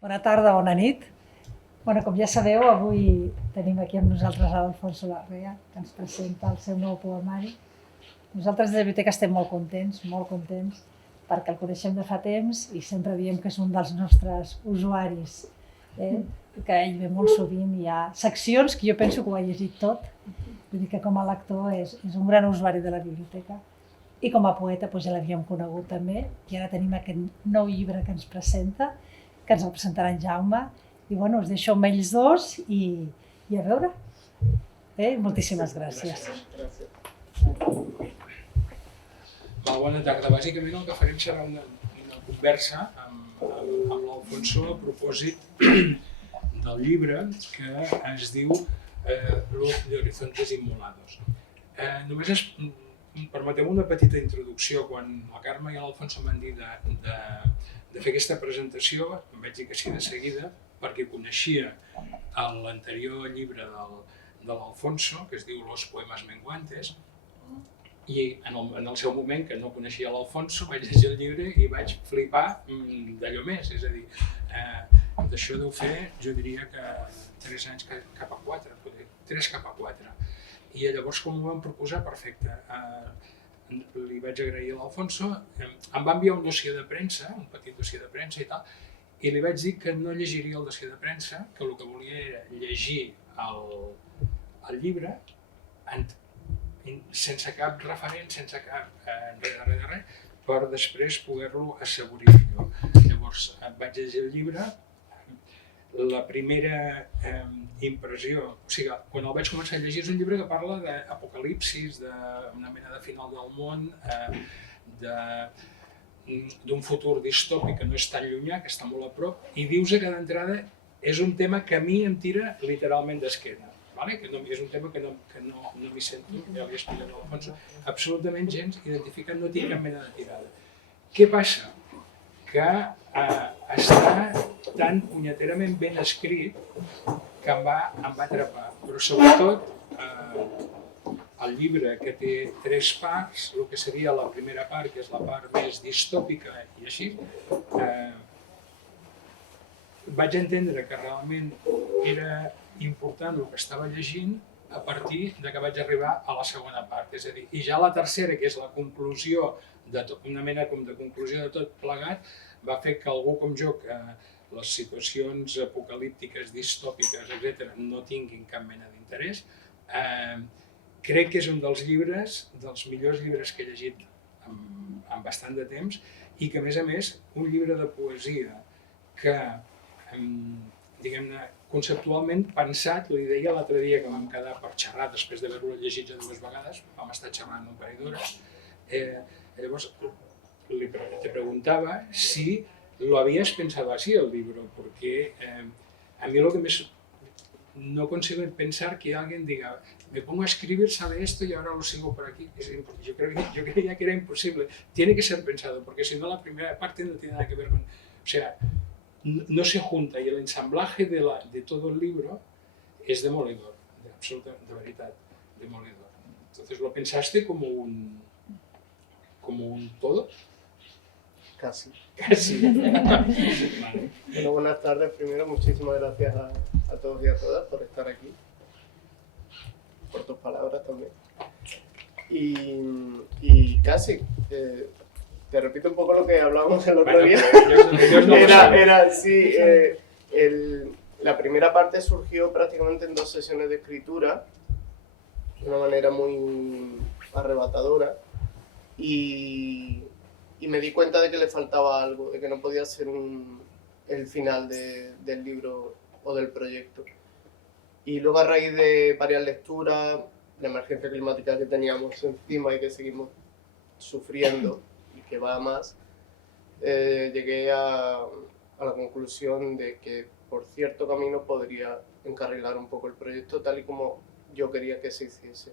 Bona tarda, bona nit. Com ja sabeu, avui tenim aquí amb nosaltres l'Alfonso Larrea, que ens presenta el seu nou poemari. Nosaltres des de la biblioteca estem molt contents, perquè el coneixem de fa temps i sempre diem que és un dels nostres usuaris, que ell ve molt sovint. Hi ha seccions que jo penso que ho ha llegit tot, vull dir que com a lector és un gran usuari de la biblioteca. I com a poeta ja l'havíem conegut també, i ara tenim aquest nou llibre que ens presenta, que ens el presentarà en Jaume, i us deixo amb ells dos i a veure. Moltíssimes gràcies. Bona tarda. Bàsicament el que farem serà una conversa amb l'Alfonso a propòsit del llibre que es diu Luz de Horizontes Inmolados. Només permeteu una petita introducció. Quan la Carme i l'Alfonso m'han dit de fer aquesta presentació, em vaig dir que sí de seguida, perquè coneixia l'anterior llibre de l'Alfonso, que es diu Los Poemas Menguantes, i en el seu moment, que no coneixia l'Alfonso, vaig llegir el llibre i vaig flipar d'allò més. És a dir, d'això deu fer, jo diria que 3 anys cap a 4, 3 cap a 4. I llavors, com ho vam proposar, perfecte. Li vaig agrair a l'Alfonso, em va enviar un dossier de premsa, un petit dossier de premsa i tal, i li vaig dir que no llegiria el dossier de premsa, que el que volia era llegir el llibre sense cap referent, sense cap res, per després poder-lo assaborir millor. Llavors vaig llegir el llibre. La primera impressió, o sigui, quan el vaig començar a llegir, és un llibre que parla d'apocalipsis, d'una mena de final del món, d'un futur distòpic que no és tan llunyà, que està molt a prop, i dius que d'entrada és un tema que a mi em tira literalment d'esquena. És un tema que no m'hi sento, ja l'he explicat a l'Alfonso, absolutament gens identificat, no tinc cap mena de tirada. Què passa? Que està tan punyeterament ben escrit que em va atrapar. Però sobretot el llibre, que té 3 parts, el que seria la primera part, que és la part més distòpica i així, vaig entendre que realment era important el que estava llegint a partir que vaig arribar a la segona part. És a dir, i ja la tercera, que és la conclusió, una mena com de conclusió de tot plegat, va fer que algú com jo, que les situacions apocalíptiques, distòpiques, etc., no tinguin cap mena d'interès, crec que és un dels millors llibres que he llegit en bastant de temps, i que, a més, un llibre de poesia que, diguem-ne, conceptualment pensat, li deia l'altre dia que vam quedar per xerrar després d'haver-lo llegit ja 2 vegades, vam estar xerrant un parell d'hores, llavors te preguntaba si lo habías pensado así el libro, porque a mí lo que no consigo pensar que alguien diga, me pongo a escribir, sale esto y ahora lo sigo por aquí. Yo creía que era imposible. Tiene que ser pensado, porque si no la primera parte no tiene nada que ver con... O sea, no se junta, y el ensamblaje de todo el libro es demoledor, de verdad, demoledor. Entonces, ¿lo pensaste como un todo? Casi. Vale. Bueno, buenas tardes. Primero, muchísimas gracias a todos y a todas por estar aquí, por tus palabras también. Y casi, te repito un poco lo que hablábamos el otro día. La primera parte surgió prácticamente en 2 sesiones de escritura, de una manera muy arrebatadora, y me di cuenta de que le faltaba algo, de que no podía ser el final del libro o del proyecto. Y luego, a raíz de varias lecturas, la emergencia climática que teníamos encima y que seguimos sufriendo y que va a más, llegué a la conclusión de que por cierto camino podría encarrilar un poco el proyecto tal y como yo quería que se hiciese.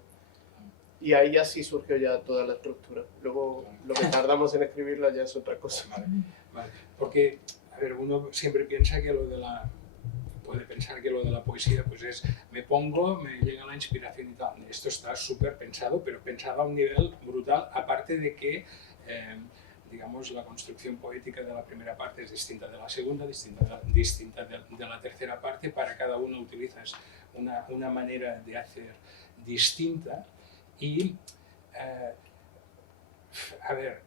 Y ahí ya sí surgió ya toda la estructura. Luego lo que tardamos en escribirla ya es otra cosa. Vale. Porque, a ver, uno siempre piensa que puede pensar que lo de la poesía pues es, me pongo, me llega la inspiración y tal. Esto está súper pensado, pero pensado a un nivel brutal, aparte de que, digamos, la construcción poética de la primera parte es distinta de la segunda, distinta de la tercera parte. Para cada uno utilizas una manera de hacer distinta y, a ver,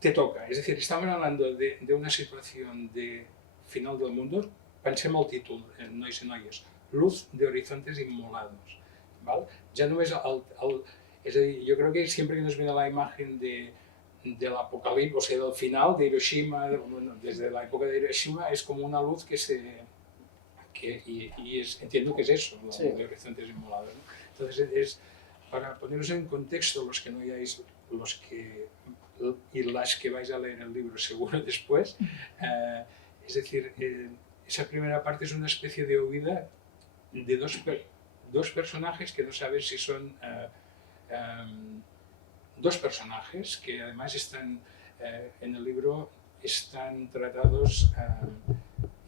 te toca. És a dir, estamos hablando de una situación de final del mundo. Pensem el títol, nois i noies, Luz de horizontes inmolados. ¿Val? Ja només és a dir, jo crec que sempre que nos viene la imagen del apocalipsis, o sea, del final de Hiroshima, bueno, desde la época de Hiroshima, es como una luz entiendo que es eso, sí, de horizontes inmolados, ¿no? Entonces, para poneros en contexto, los que no hayáis, y las que vais a leer el libro seguro después, es decir, esa primera parte es una especie de huida de dos personajes que no sabes si son dos personajes que además están en el libro están tratados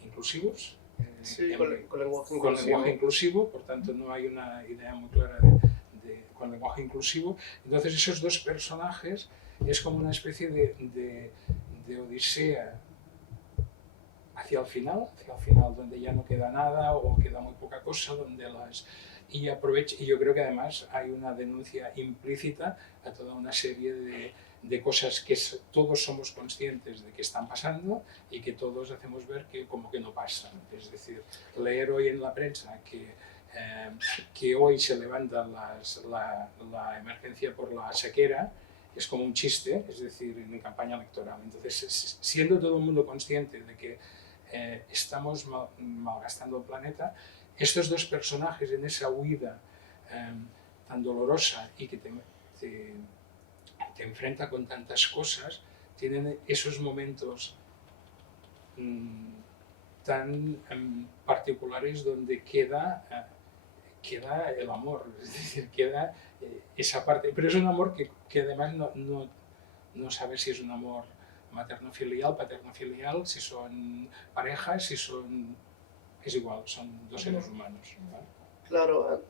inclusivos, sí, con lenguaje con lenguaje inclusivo, por tanto no hay una idea muy clara con lenguaje inclusivo. Entonces esos dos personajes es como una especie de odisea hacia el final donde ya no queda nada o queda muy poca cosa, y yo creo que además hay una denuncia implícita a toda una serie de cosas que todos somos conscientes de que están pasando y que todos hacemos ver que como que no pasan. Es decir, leer hoy en la prensa que hoy se levanta la emergencia por la sequera es como un chiste, es decir, en campaña electoral. Entonces, siendo todo el mundo consciente de que estamos malgastando el planeta, estos dos personajes en esa huida tan dolorosa y que te enfrenta con tantas cosas, tienen esos momentos tan particulares donde queda el amor, es decir, queda esa parte, pero es un amor que además no sabes si es un amor materno-filial, paterno-filial, si son parejas, es igual, son dos seres humanos, ¿vale? Claro,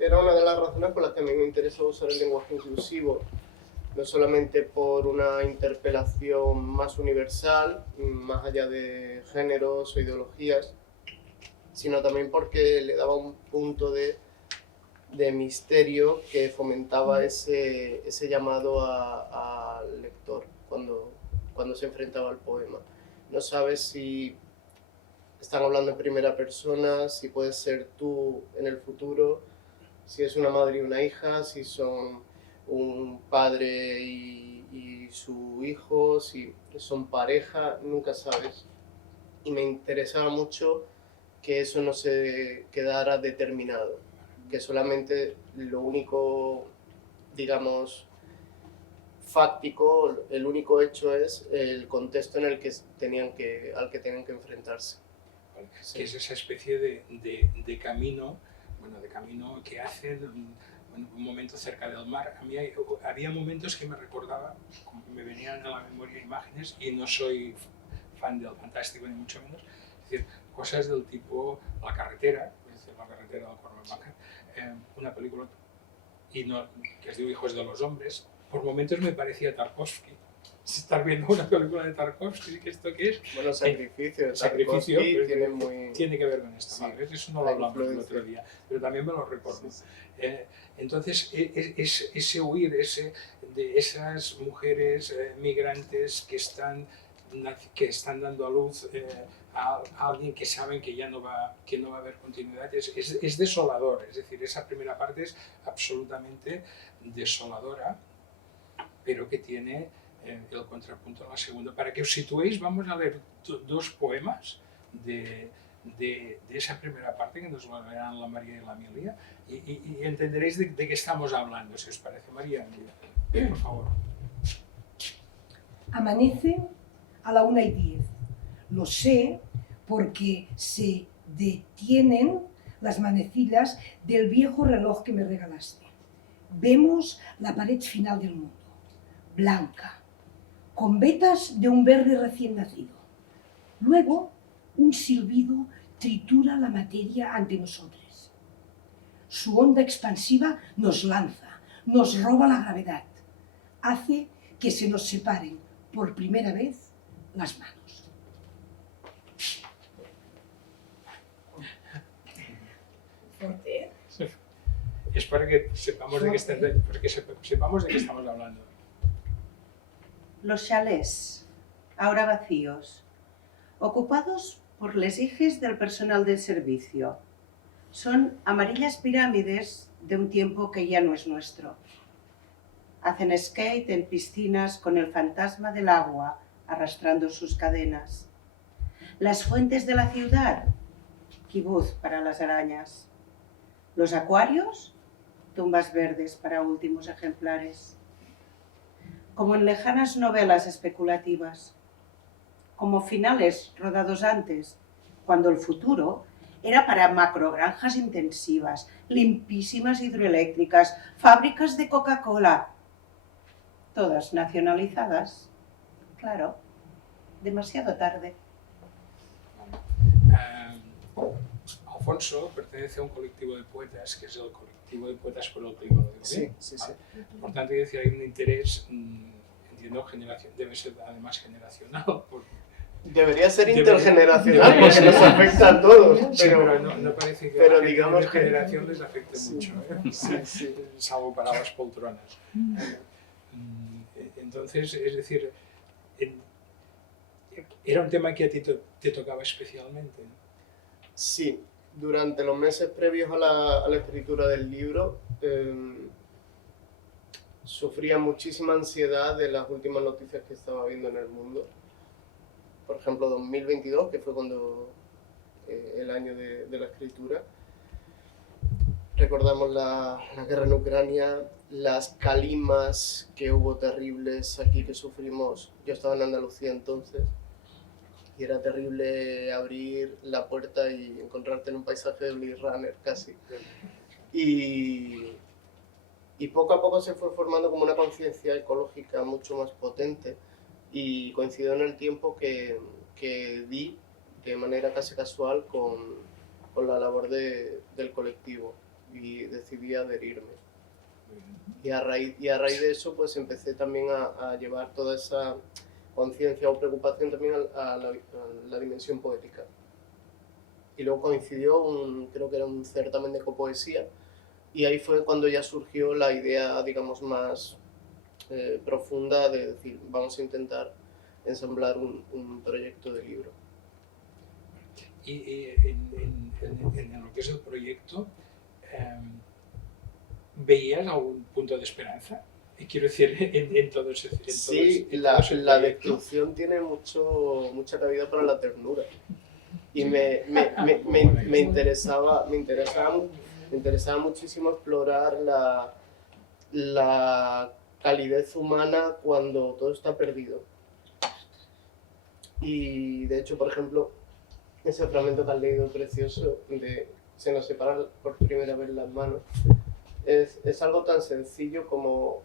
era una de las razones por las que a mí me interesa usar el lenguaje inclusivo, no solamente por una interpelación más universal, más allá de géneros o ideologías, sino también porque le daba un punto de misterio que fomentaba ese llamado al lector cuando se enfrentaba al poema. No sabes si están hablando en primera persona, si puedes ser tú en el futuro, si es una madre y una hija, si son un padre y su hijo, si son pareja, nunca sabes. Y me interesaba mucho que eso no se quedara determinado, que solamente lo único, digamos, fáctico, el único hecho es el contexto en el que al que tenían que enfrentarse. Sí. Que es esa especie de camino, de camino que hacen, un momento cerca del mar. A mí había momentos que me recordaba, me venían a la memoria imágenes, y no soy fan del fantástico ni mucho menos, es decir, cosas del tipo La carretera, es decir, La carretera del Corbeil-Macher, una película que es de Hijos de los hombres. Por momentos me parecía Tarkovsky. Estar viendo una película de Tarkovsky, ¿qué esto qué es? Bueno, Sacrificio tiene que ver con esto, sí. ¿Vale? Eso no lo hablamos el otro día, pero también me lo recuerdo. Sí. Entonces, ese huir de esas mujeres migrantes que están dando a luz a alguien que saben que ya no va a haber continuidad, es desolador. Es decir, esa primera parte es absolutamente desoladora, pero que tiene el contrapunto en la segunda. Para que os situéis, vamos a leer dos poemas de esa primera parte que nos lo leerán la María y la Emilia, y entenderéis de qué estamos hablando, si os parece. María, por favor. Amanece a la 1:10. Lo sé porque se detienen las manecillas del viejo reloj que me regalaste. vemos la pared final del mundo, blanca, con vetas de un verde recién nacido. Luego, un silbido tritura la materia ante nosotros. Su onda expansiva nos lanza, nos roba la gravedad, hace que se nos separen por primera vez las manos. Fuerte. Es para que sepamos de qué estamos hablando. Los chalés, ahora vacíos, ocupados por les hijes del personal del servicio. Son amarillas pirámides de un tiempo que ya no es nuestro. Hacen skate en piscinas con el fantasma del agua arrastrando sus cadenas. Las fuentes de la ciudad, kibuz para las arañas. Los acuarios, tumbas verdes para últimos ejemplares. Como en lejanas novelas especulativas, como finales rodados antes, cuando el futuro era para macrogranjas intensivas, limpísimas hidroeléctricas, fábricas de Coca-Cola, todas nacionalizadas. Claro, demasiado tarde. Alfonso pertenece a un colectivo de poetas, que es el colectivo de poetas por el clima. ¿Lo digo bien? Sí. Por tanto, hay que decir, hay un interés, entiendo, debe ser además generacional. Debería ser intergeneracional porque nos afecta a todos, Pero no parece que pero a la digamos gente de mi generación les afecte mucho, Sí. salvo para las poltronas. Entonces, es decir, era un tema que a ti te tocaba especialmente. Sí, durante los meses previos a la escritura del libro sufría muchísima ansiedad de las últimas noticias que estaba viendo en el mundo. Por ejemplo, 2022, que fue cuando el año de la escritura. Recordamos la guerra en Ucrania, las calimas que hubo terribles aquí que sufrimos. Yo estaba en Andalucía entonces y era terrible abrir la puerta y encontrarte en un paisaje de Blade Runner casi. Y poco a poco se fue formando como una conciencia ecológica mucho más potente y coincidió en el tiempo que di de manera casi casual con la labor del colectivo y decidí adherirme. Y a raíz de eso pues empecé también a llevar toda esa conciencia o preocupación también a la dimensión poética. Y luego coincidió, creo que era un certamen de copoesía, y ahí fue cuando ya surgió la idea, digamos, más profunda de decir, vamos a intentar ensamblar un proyecto de libro. Y en lo que es el proyecto, ¿veías algún punto de esperanza? Quiero decir, en todo ese Sí, la destrucción tiene mucha cabida para la ternura. Y me interesaba muchísimo explorar la calidez humana cuando todo está perdido. Y de hecho, por ejemplo, ese fragmento que has leído precioso de se nos separan por primera vez las manos, es algo tan sencillo como,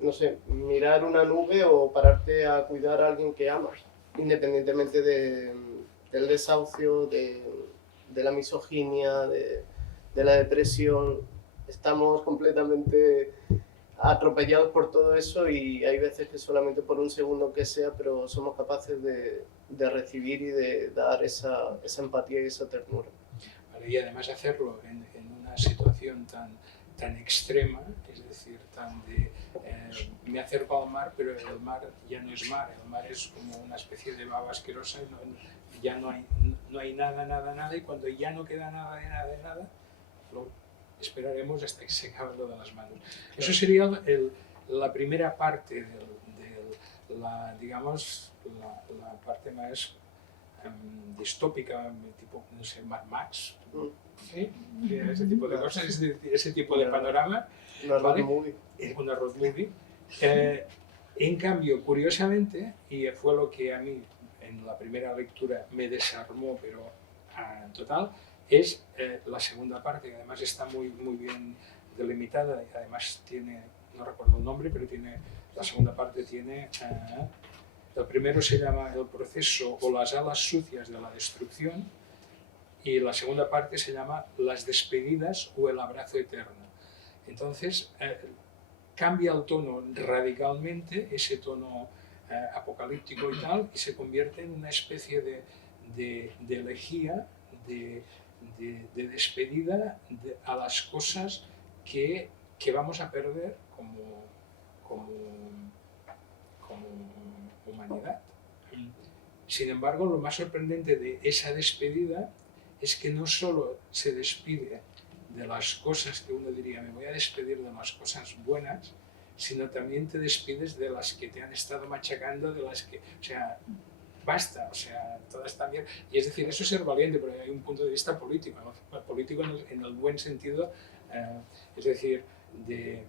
no sé, mirar una nube o pararte a cuidar a alguien que amas, independientemente del desahucio, de la misoginia, de la depresión. Estamos completamente atropellados por todo eso y hay veces que solamente por un segundo que sea, pero somos capaces de recibir y de dar esa empatía y esa ternura. Vale, y además hacerlo en una situación tan extrema, es decir, me acerco al mar, pero el mar ya no es mar, el mar es como una especie de baba asquerosa y ya no hay nada, y cuando ya no queda nada, lo esperaremos hasta que se acabe lo de las manos. Claro. Eso sería la primera parte de la parte más distópica, tipo, no sé, Mad Max, ¿sí? Ese tipo de cosas, ese tipo de panorama. Una road movie. Una road movie. En cambio, curiosamente, y fue lo que a mí en la primera lectura me desarmó, pero total, es la segunda parte, que además está muy bien delimitada y además tiene, no recuerdo el nombre, pero tiene, la segunda parte tiene, el primero se llama El proceso o las alas sucias de la destrucción y la segunda parte se llama Las despedidas o el abrazo eterno. Entonces, cambia el tono radicalmente, ese tono apocalíptico y tal, y se convierte en una especie de elegía, de despedida a las cosas que vamos a perder como humanidad. Sin embargo, lo más sorprendente de esa despedida es que no solo se despide de las cosas que uno diría, me voy a despedir de las cosas buenas, sino también te despides de las que te han estado machacando, de las que, o sea, basta, o sea, todas también. Y es decir, eso es ser valiente, pero hay un punto de vista político, ¿no? Político en el buen sentido, es decir, de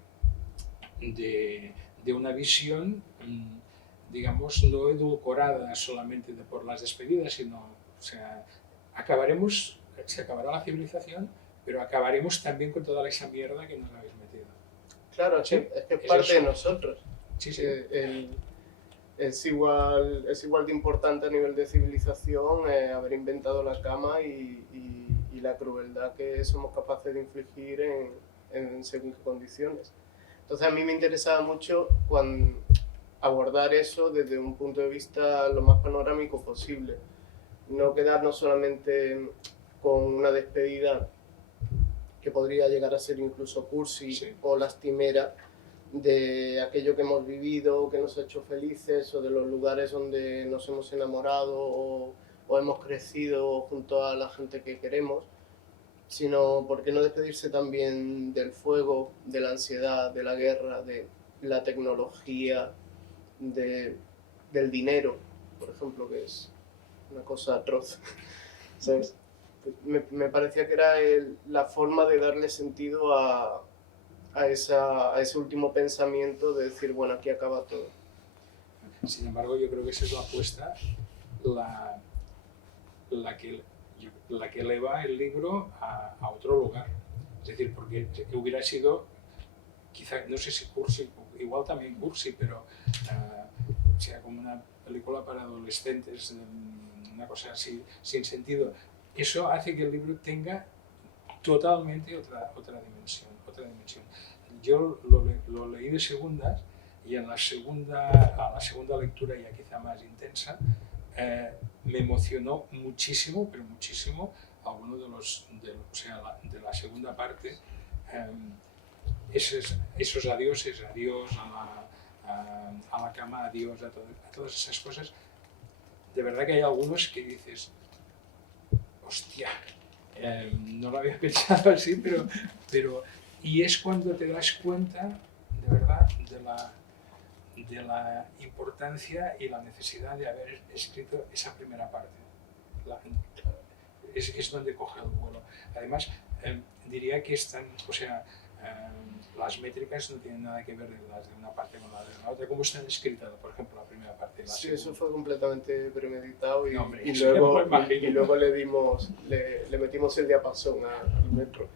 una visión, digamos, no edulcorada solamente por las despedidas, sino, o sea, se acabará la civilización, pero acabaremos también con toda esa mierda que nos habéis metido. Claro, ¿Sí? es que es Es parte eso. de nosotros. Sí, sí. Es igual de importante a nivel de civilización haber inventado la cama y la crueldad que somos capaces de infligir en según qué condiciones. Entonces a mí me interesaba mucho abordar eso desde un punto de vista lo más panorámico posible. No quedarnos solamente con una despedida que podría llegar a ser incluso cursi Sí. o lastimera de aquello que hemos vivido, que nos ha hecho felices, o de los lugares donde nos hemos enamorado o hemos crecido junto a la gente que queremos, sino por qué no despedirse también del fuego, de la ansiedad, de la guerra, de la tecnología, del dinero, por ejemplo, que es una cosa atroz, ¿sabes? Me parecía que era la forma de darle sentido a ese último pensamiento de decir, bueno, aquí acaba todo. Sin embargo, yo creo que esa es la apuesta la que eleva el libro a otro lugar. Es decir, porque hubiera sido, quizá, no sé si cursi, igual también cursi, pero sea como una película para adolescentes, una cosa así, sin sentido. Eso hace que el libro tenga totalmente otra dimensión. Yo lo leí de segundas y a la segunda lectura, ya quizá más intensa, me emocionó muchísimo, pero muchísimo, alguno de la segunda parte, esos adioses, adiós a la cama, adiós a todas esas cosas. De verdad que hay algunos que dices, hostia, no lo había pensado así, pero y es cuando te das cuenta, de verdad, de la importancia y la necesidad de haber escrito esa primera parte. Es donde coge el vuelo. Además, diría que las métricas no tienen nada que ver las de una parte con la de la otra. ¿Cómo están escritas, por ejemplo, la primera parte? Sí, eso fue completamente premeditado y, No, hombre, y eso ya luego, me lo imagino. y luego le metimos el diapasón al metro.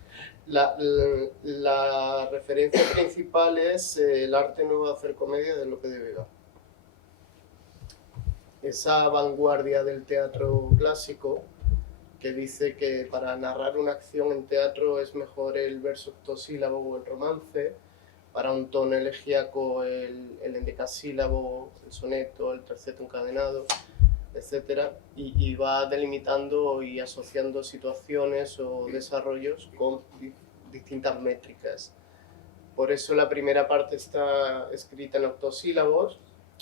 La referencia principal es el arte nuevo de hacer comedia de Lope de Vega. Esa vanguardia del teatro clásico que dice que para narrar una acción en teatro es mejor el verso octosílabo o el romance, para un tono elegíaco el endecasílabo, el soneto, el terceto encadenado, etc. Y va delimitando y asociando situaciones o desarrollos con distintas métricas. Por eso la primera parte está escrita en octosílabos,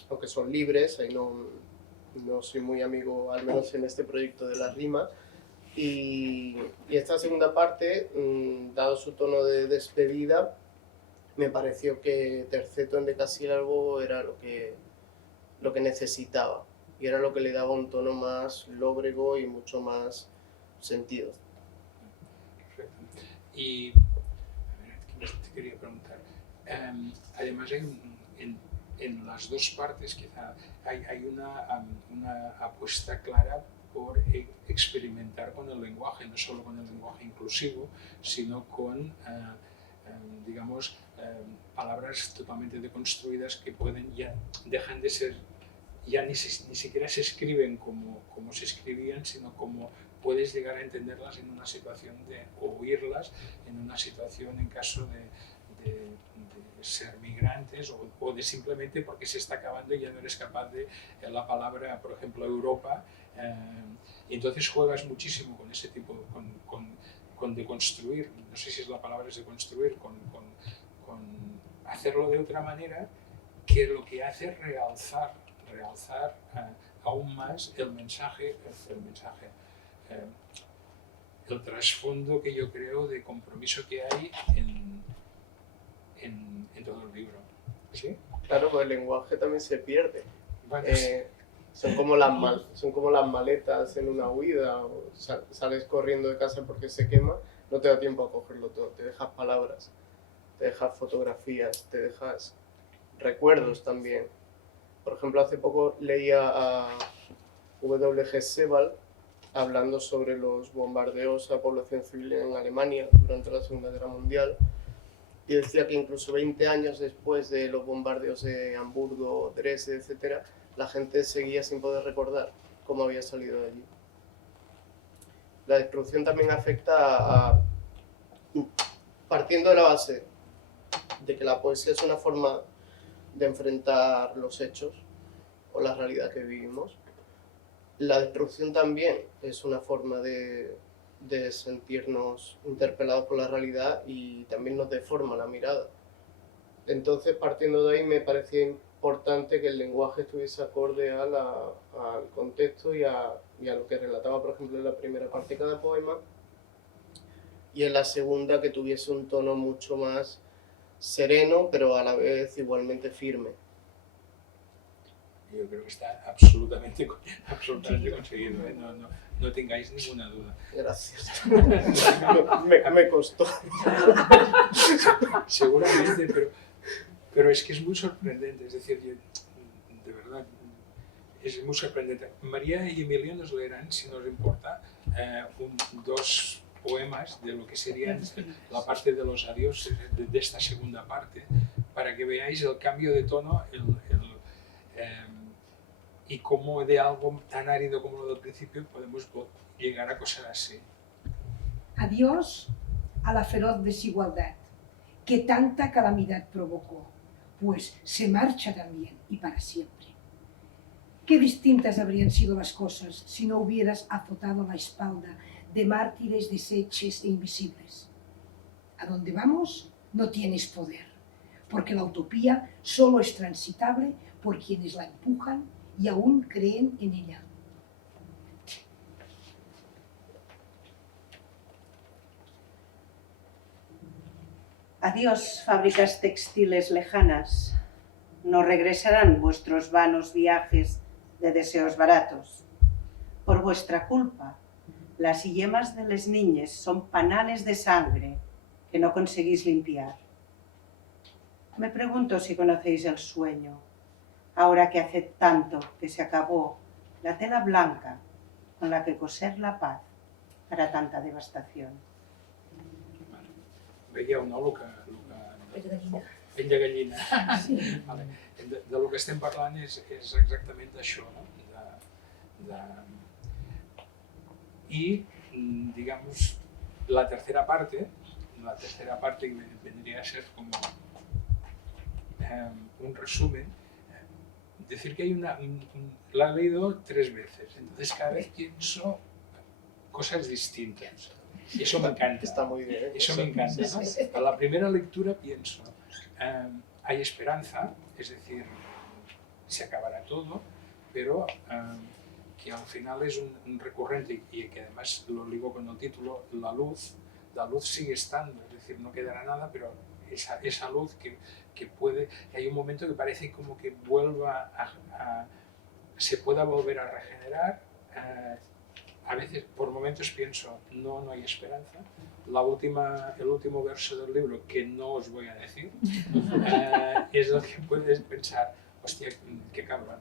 aunque son libres, ahí no soy muy amigo, al menos en este proyecto, de la rima. Y esta segunda parte, dado su tono de despedida, me pareció que terceto endecasílabo era lo que necesitaba y era lo que le daba un tono más lóbrego y mucho más sentido. Perfecto. Y, a ver, ¿qué más te quería preguntar? Además, en las dos partes quizá hay una apuesta clara por experimentar con el lenguaje, no solo con el lenguaje inclusivo, sino con digamos, palabras totalmente deconstruidas que ya dejan de ser, ya ni siquiera se escriben como se escribían, sino como puedes llegar a entenderlas en una situación o oírlas en una situación en caso de ser migrantes o de simplemente porque se está acabando y ya no eres capaz de la palabra, por ejemplo, Europa, y entonces juegas muchísimo con ese tipo, con deconstruir, no sé si es la palabra es deconstruir, con hacerlo de otra manera que lo que hace es realzar aún más el mensaje, el trasfondo que yo creo de compromiso que hay en todo el libro. ¿Sí? Claro, pues el lenguaje también se pierde. Bueno, Son como las maletas en una huida, o sales corriendo de casa porque se quema, no te da tiempo a cogerlo todo, te dejas palabras, te dejas fotografías, te dejas recuerdos también. Por ejemplo, hace poco leía a W.G. Sebald hablando sobre los bombardeos a población civil en Alemania durante la Segunda Guerra Mundial, y decía que incluso 20 años después de los bombardeos de Hamburgo, Dresde, etc., la gente seguía sin poder recordar cómo había salido de allí. La destrucción también afecta partiendo de la base de que la poesía es una forma de enfrentar los hechos o la realidad que vivimos. La destrucción también es una forma de sentirnos interpelados por la realidad y también nos deforma la mirada. Entonces, partiendo de ahí, me parecía importante que el lenguaje estuviese acorde al contexto y a lo que relataba, por ejemplo, en la primera parte de cada poema, y en la segunda que tuviese un tono mucho más sereno, pero a la vez igualmente firme. yo creo que está absolutamente conseguido, ¿eh? No tengáis ninguna duda. Gracias. me costó. Seguramente, pero es que es muy sorprendente, es decir, de verdad, es muy sorprendente. María y Emilio nos leerán, si nos importa, dos poemas de lo que serían la parte de los adiós de esta segunda parte, para que veáis el cambio de tono y cómo de algo tan árido como lo del principio podemos llegar a cosas así. Adiós a la feroz desigualdad que tanta calamidad provocó, pues se marcha también y para siempre. Qué distintas habrían sido las cosas si no hubieras azotado la espalda de mártires desheches e invisibles. A donde vamos no tienes poder, porque la utopía solo es transitable por quienes la empujan y aún creen en ella. Adiós, fábricas textiles lejanas. No regresarán vuestros vanos viajes de deseos baratos. Por vuestra culpa, las yemas de les niñes son panales de sangre que no conseguís limpiar. Me pregunto si conocéis el sueño, ahora que hace tanto que se acabó la tela blanca con la que coser la paz para tanta devastación. Veieu, no, pell de gallina. Vale. De lo que estem parlant és exactament d'això, no? Y, digamos, la tercera parte vendría a ser como un resumen. Decir que hay la he leído 3 veces, entonces cada vez pienso cosas distintas. Y eso me encanta. Está muy bien. Eso me encanta, ¿no? A la primera lectura pienso, hay esperanza, es decir, se acabará todo, pero que al final es un recurrente y que además lo ligo con el título, la luz sigue estando, es decir, no quedará nada, pero esa luz que puede, que hay un momento que parece como que se pueda volver a regenerar. A veces, por momentos pienso, no hay esperanza. El último verso del libro, que no os voy a decir, es lo que puedes pensar, hostia, qué cabrón.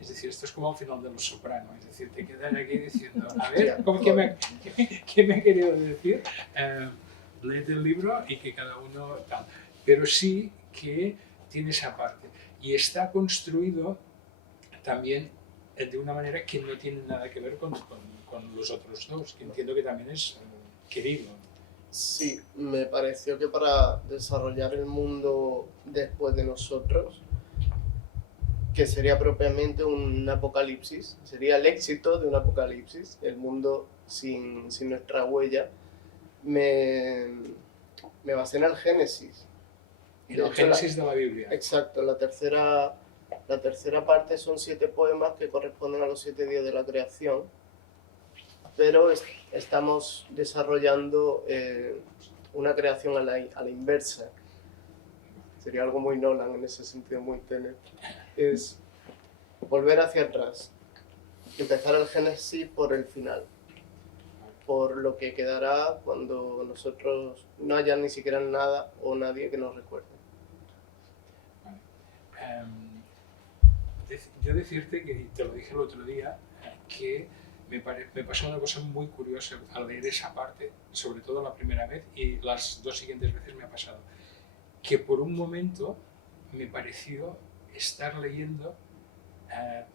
Es decir, esto es como al final de Los Soprano, es decir, te quedas aquí diciendo, a ver, ¿qué me ha querido decir? léete el libro y que cada uno tal. Pero sí que tiene esa parte. Y está construido también de una manera que no tiene nada que ver con los otros dos, que entiendo que también es querido. Sí, me pareció que para desarrollar el mundo después de nosotros, que sería propiamente un apocalipsis, sería el éxito de un apocalipsis, el mundo sin nuestra huella, me basé en el Génesis. En el Génesis de la Biblia. Exacto, la tercera parte son 7 poemas que corresponden a los 7 días de la creación, pero estamos desarrollando una creación a la inversa. Sería algo muy Nolan en ese sentido, muy Tenet. Es volver hacia atrás, empezar el Génesis por el final, por lo que quedará cuando nosotros no haya ni siquiera nada o nadie que nos recuerde. Yo decirte que, te lo dije el otro día, que me pasó una cosa muy curiosa al leer esa parte, sobre todo la primera vez y las 2 siguientes veces me ha pasado, que por un momento me pareció estar leyendo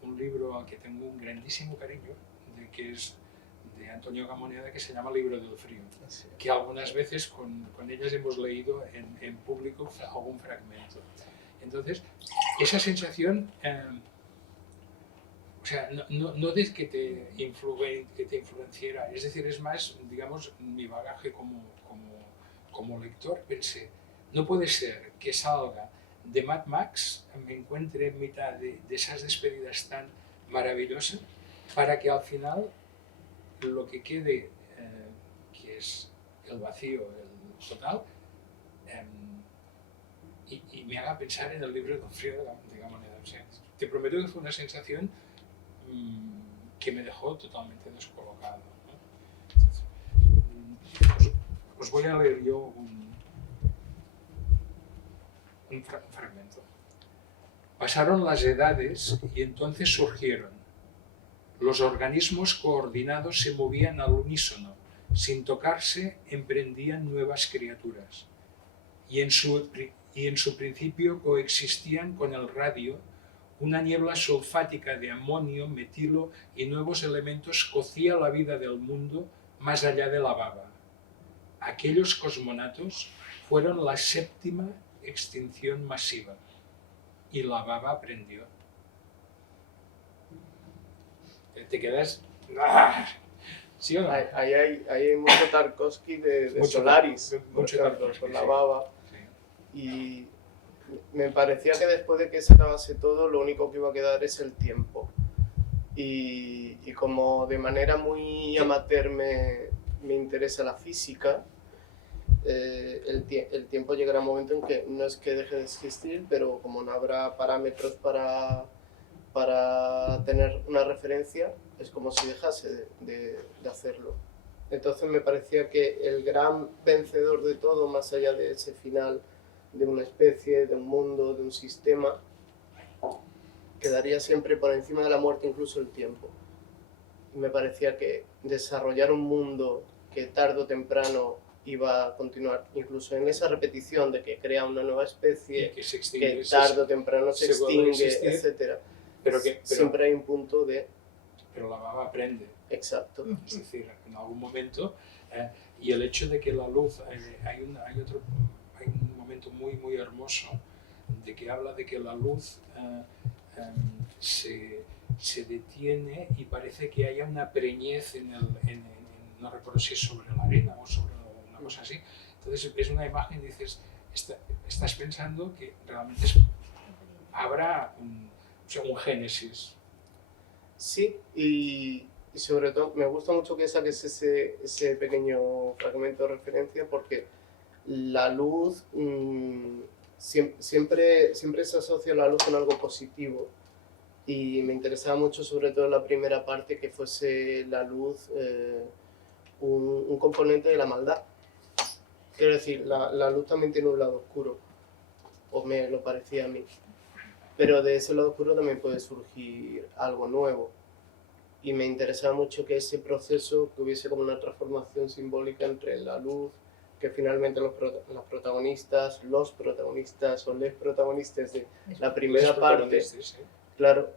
un libro al que tengo un grandísimo cariño, que es de Antonio Gamoneda, que se llama Libro del Frío, que algunas veces con ellas hemos leído en público algún fragmento. Entonces, esa sensación, o sea, no de que te influenciara, es decir, es más, digamos, mi bagaje como lector. Pensé, no puede ser que salga de Mad Max, me encuentre en mitad de esas despedidas tan maravillosas, para que al final lo que quede, que es el vacío, el total, y me haga pensar en el Libro del Frío de Gamoneda. O sea, te prometo que fue una sensación que me dejó totalmente descolocado, ¿no? Entonces, os voy a leer yo un fragmento. Pasaron las edades y entonces surgieron. Los organismos coordinados se movían al unísono, sin tocarse emprendían nuevas criaturas. Y en su principio coexistían con el radio, una niebla sulfática de amonio, metilo y nuevos elementos cocía la vida del mundo más allá de la baba. Aquellos cosmonatos fueron la 7ª extinción masiva y la baba aprendió. Te quedas... ¿Sí o no? Ahí hay mucho Tarkovsky de mucho Solaris, mucho Tarkovsky, con la baba. Sí. Y me parecía que después de que se acabase todo, lo único que iba a quedar es el tiempo. Y como de manera muy amateur me interesa la física, el tiempo llegará un momento en que no es que deje de existir, pero como no habrá parámetros para tener una referencia, es como si dejase de hacerlo. Entonces me parecía que el gran vencedor de todo, más allá de ese final de una especie, de un mundo, de un sistema, quedaría siempre por encima de la muerte, incluso el tiempo. Y me parecía que desarrollar un mundo que tarde o temprano iba a continuar, incluso en esa repetición de que crea una nueva especie, que tarde o temprano se extingue, etc. Pero siempre hay un punto de... Pero la baba aprende. Exacto. Es decir, en algún momento, y el hecho de que la luz, hay un momento muy, muy hermoso de que habla de que la luz se detiene y parece que haya una preñez no recuerdo si es sobre la arena o sobre una cosa así. Entonces es una imagen y dices, estás pensando que realmente habrá un génesis. Sí, y sobre todo me gusta mucho que saques ese pequeño fragmento de referencia, porque la luz siempre se asocia la luz con algo positivo, y me interesaba mucho sobre todo la primera parte, que fuese la luz un componente de la maldad. Quiero decir, la luz también tiene un lado oscuro, o me lo parecía a mí. Pero de ese lado oscuro también puede surgir algo nuevo. Y me interesaba mucho que ese proceso, que hubiese como una transformación simbólica entre la luz que finalmente los protagonistas o les protagonistas de la primera parte, claro,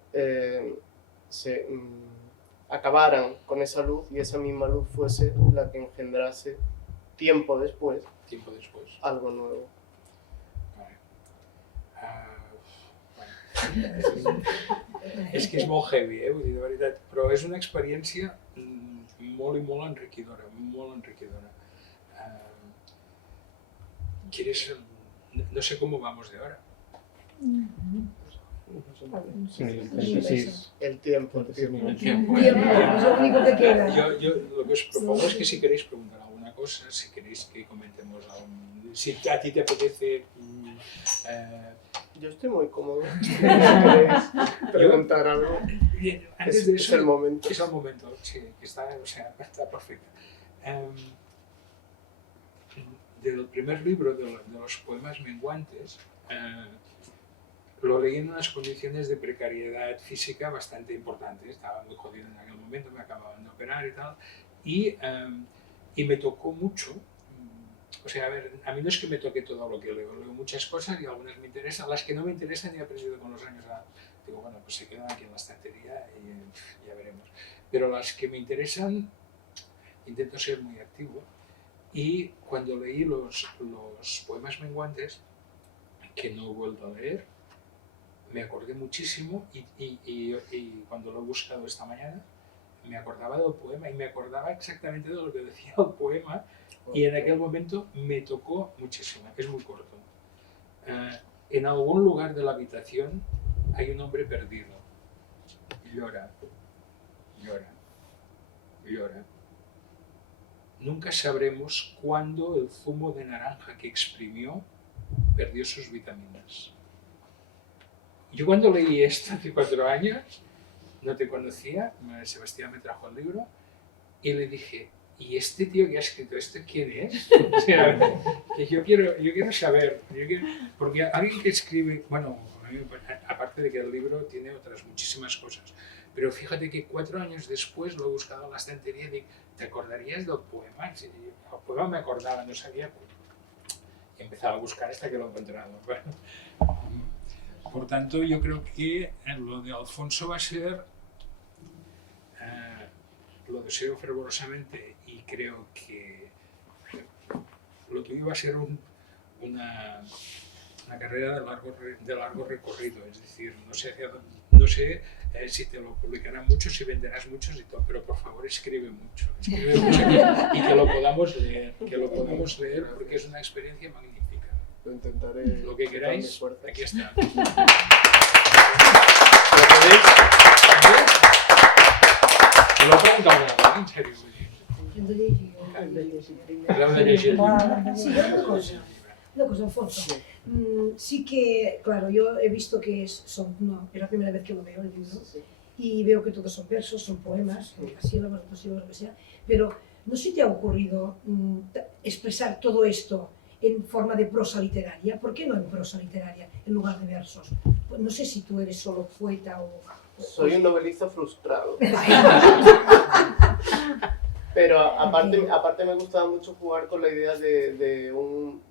acabaran con esa luz y esa misma luz fuese la que engendrase tiempo después algo nuevo. És que és molt heavy, vull dir, de veritat, però és una experiència molt i molt enriquidora, molt enriquidora. ¿Quieres? No sé cómo vamos de hora. El tiempo. Tiempo, es lo único que queda. Yo lo que os propongo es que si queréis preguntar alguna cosa, si queréis que comentemos algo, si a ti te apetece... Yo estoy muy cómodo. Si queréis preguntar algo, Antes de eso, es el momento. Es el momento, sí, que está, o sea, está perfecto. Del primer libro de los poemas menguantes, lo leí en unas condiciones de precariedad física bastante importantes. Estaba muy jodido en aquel momento, me acababan de operar y tal, y me tocó mucho. O sea, a ver, a mí no es que me toque todo lo que leo muchas cosas y algunas me interesan, las que no me interesan he aprendido con los años digo, bueno, pues se quedan aquí en la estantería y ya veremos. Pero las que me interesan, intento ser muy activo. Y cuando leí los poemas menguantes, que no he vuelto a leer, me acordé muchísimo y cuando lo he buscado esta mañana, me acordaba del poema y me acordaba exactamente de lo que decía el poema y en aquel momento me tocó muchísimo, es muy corto. En algún lugar de la habitación hay un hombre perdido. Llora, llora, llora. Nunca sabremos cuándo el zumo de naranja que exprimió perdió sus vitaminas. Yo cuando leí esto hace 4 años, no te conocía, Sebastián me trajo el libro y le dije, ¿y este tío que ha escrito esto quién es? O sea, que yo quiero saber, porque alguien que escribe, bueno, aparte de que el libro tiene otras muchísimas cosas, pero fíjate que 4 años después lo he buscado en la estantería y digo, ¿te acordarías del poema? Sí, el poema me acordaba, no sabía. Y empezaba a buscar hasta que lo he encontrado. Bueno, por tanto, yo creo que lo de Alfonso va a ser, lo deseo fervorosamente y creo que lo tuyo va a ser una carrera de largo recorrido, es decir, no sé si te lo publicarán mucho, si venderás muchos y todo, pero por favor escribe mucho y que lo podamos leer porque es una experiencia magnífica. Lo intentaré. Lo que queráis, aquí está. ¿Lo he preguntado alguna vez? En serio. L'heu de llegir. Sí, una cosa, Alfonso. Sí que, claro, yo he visto que es la primera vez que lo veo el libro y veo que todos son versos, son poemas, sílabas, sílabas, lo que sea, pero ¿no se te ha ocurrido expresar todo esto en forma de prosa literaria? ¿Por qué no en prosa literaria en lugar de versos? Pues no sé si tú eres solo poeta o... Soy un novelista frustrado. Pero aparte me gustaba mucho jugar con la idea de un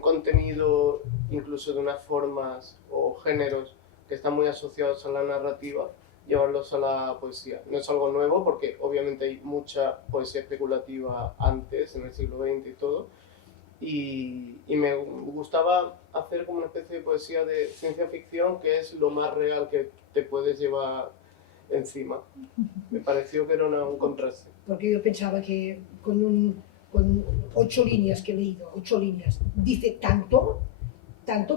contenido, incluso de unas formas o géneros que están muy asociados a la narrativa, llevarlos a la poesía. No es algo nuevo porque obviamente hay mucha poesía especulativa antes, en el siglo XX y todo, y me gustaba hacer como una especie de poesía de ciencia ficción que es lo más real que te puedes llevar encima. Me pareció que era un contraste. Porque yo pensaba que con 8 líneas que he leído, 8 líneas, dice tanto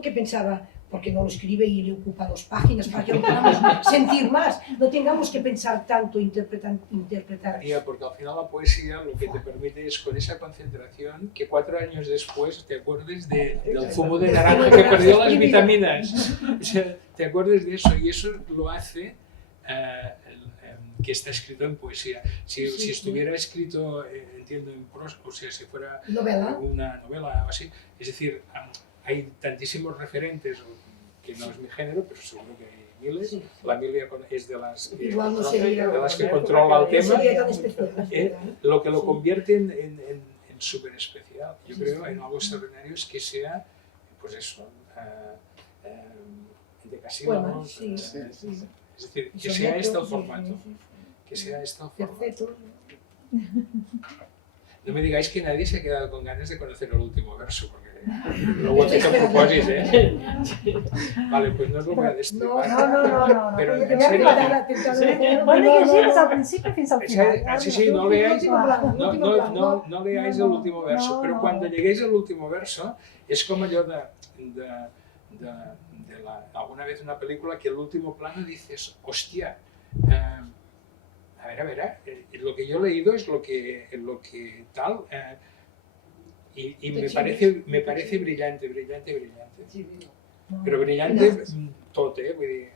que pensaba, ¿por qué no lo escribe y le ocupa 2 páginas para que lo podamos sentir más? No tengamos que pensar tanto, interpretar. María, porque al final la poesía lo que te permite es con esa concentración que 4 años después te acuerdes del zumo de naranja que perdió las vitaminas. O sea, te acuerdes de eso y eso lo hace que está escrito en poesía. Si estuviera escrito, entiendo, en prosa, o sea, si fuera una novela o así, es decir, hay tantísimos referentes, que no es mi género, pero seguro que hay miles. Sí. La Emilia es de las que controla el tema. Lo que lo convierte en súper especial. Yo creo en algo extraordinario es que sea, pues eso, decasílabos, sí, es decir, que sea este el formato, que sea este el formato. No me digáis que nadie se ha quedado con ganas de conocer el último verso, porque luego he hecho a propósito, ¿eh? Vale, pues no os lo voy a destripar. No. Pero en Ja serio, ho hem de llegir des del principi fins al final. sí, no leáis, L'último plan. no leáis el último verso, pero cuando lleguéis al último verso es como yo alguna vez una película que el último plano dices, hostia, a ver, lo que yo he leído es lo que tal, y me parece brillante. Pero brillante tot, vull dir...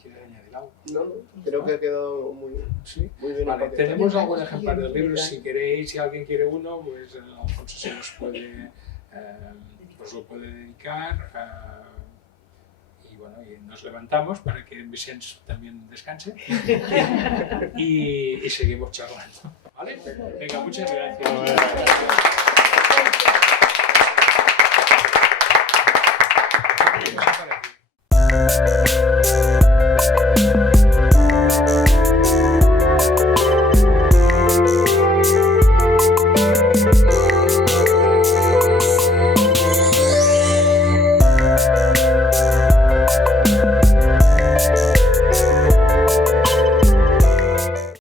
¿Quieres añadir algo? No, creo que ha quedado muy, ¿Sí? muy bien. Vale, empaquetado. tenemos algún ejemplar del libro, si queréis, si alguien quiere uno, pues Alfonso se los puede, os lo puede dedicar. Y bueno, y nos levantamos para que Vicens también descanse y seguimos charlando. ¿Vale? Venga, muchas gracias. Vamos a parar aquí.